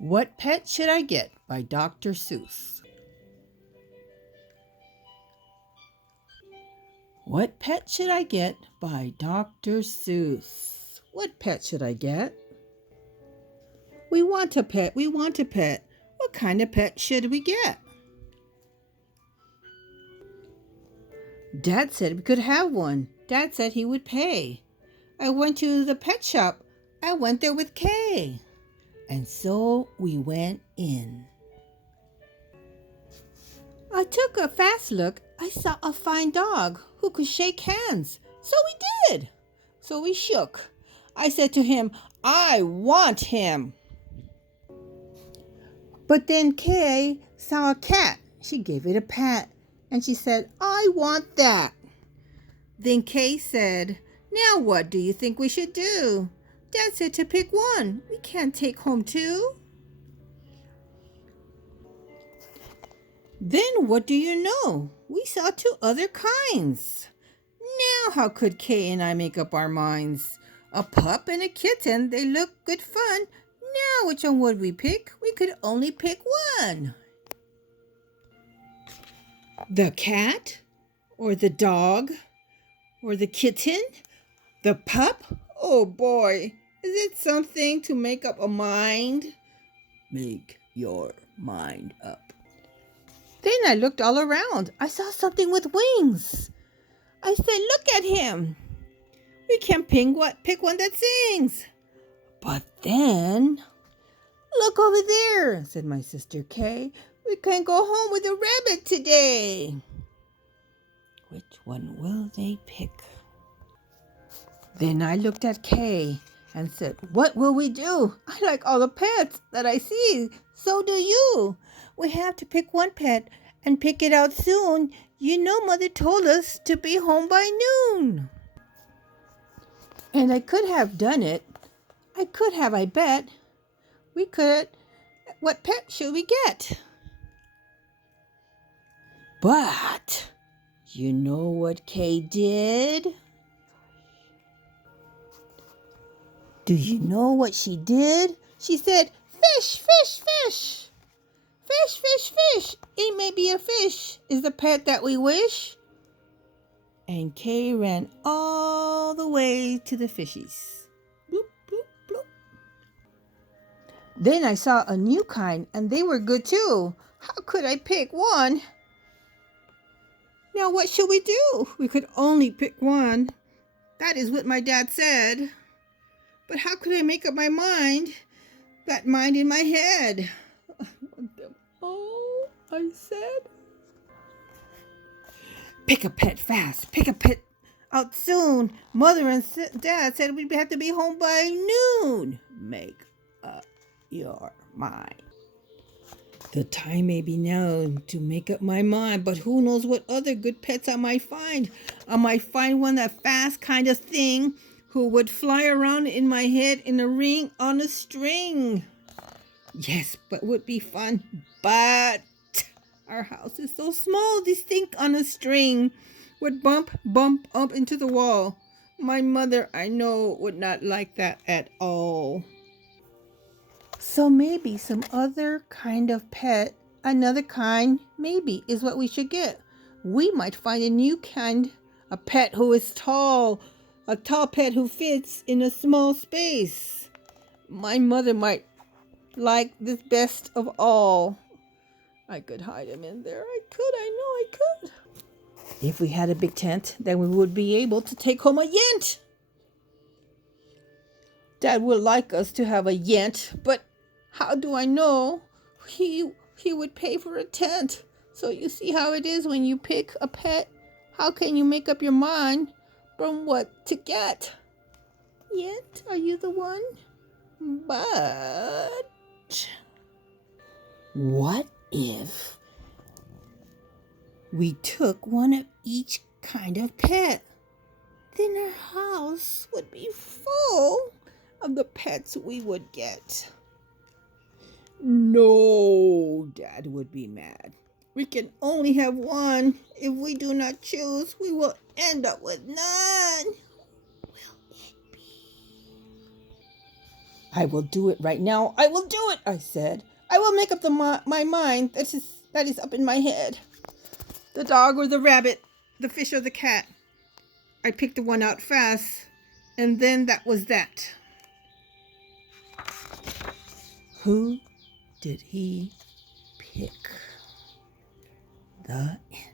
What Pet Should I Get by Dr. Seuss. What pet should I get by Dr. Seuss? What pet should I get? We want a pet. We want a pet. What kind of pet should we get? Dad said we could have one. Dad said he would pay. I went to the pet shop. I went there with Kay. And so we went in. I took a fast look. I saw a fine dog who could shake hands. So we did. So we shook. I said to him, I want him. But then Kay saw a cat. She gave it a pat. And she said, I want that. Then Kay said, now what do you think we should do? Dad said to pick one. We can't take home two. Then what do you know? We saw two other kinds. Now how could Kay and I make up our minds? A pup and a kitten, they look good fun. Now which one would we pick? We could only pick one. The cat? Or the dog? Or the kitten? The pup? Oh boy, is it something to make up a mind? Make your mind up. Then I looked all around. I saw something with wings. I said, look at him. We can pick one that sings. But then, look over there, said my sister Kay. We can go home with a rabbit today. Which one will they pick? Then I looked at Kay and said, what will we do? I like all the pets that I see. So do you. We have to pick one pet and pick it out soon. You know Mother told us to be home by noon. And I could have done it. I bet. We could. What pet should we get? But you know what Kay did? Do you know what she did? She said, fish, fish, fish. Fish, fish, fish. It may be a fish is the pet that we wish. And Kay ran all the way to the fishies. Bloop, bloop, bloop. Then I saw a new kind, and they were good too. How could I pick one? Now what should we do? We could only pick one. That is what my dad said. But how could I make up my mind? That mind in my head. Oh, I said. Pick a pet fast. Pick a pet out soon. Mother and Dad said we'd have to be home by noon. Make up your mind. The time may be now to make up my mind, but who knows what other good pets I might find. I might find one that fast kind of thing who would fly around in my head in a ring on a string. Yes, but would be fun. But our house is so small, this thing on a string would bump up into the wall. My mother, I know, would not like that at all. So maybe some other kind of pet, another kind, maybe, is what we should get. We might find a new kind, a pet who is tall, a tall pet who fits in a small space. My mother might like this best of all. I could hide him in there. I know I could. If we had a big tent, then we would be able to take home a yent. Dad would like us to have a yent, but how do I know he would pay for a tent? So you see how it is when you pick a pet. How can you make up your mind from what to get? Yent, are you the one? But what if we took one of each kind of pet? Then our house would be full of the pets we would get. No, Dad would be mad. We can only have one. If we do not choose, we will end up with none. Will it be? I will do it right now. I will do it, I said. I will make up my mind. That is up in my head. The dog or the rabbit, the fish or the cat. I picked the one out fast, and then that was that. Who did he pick? The end.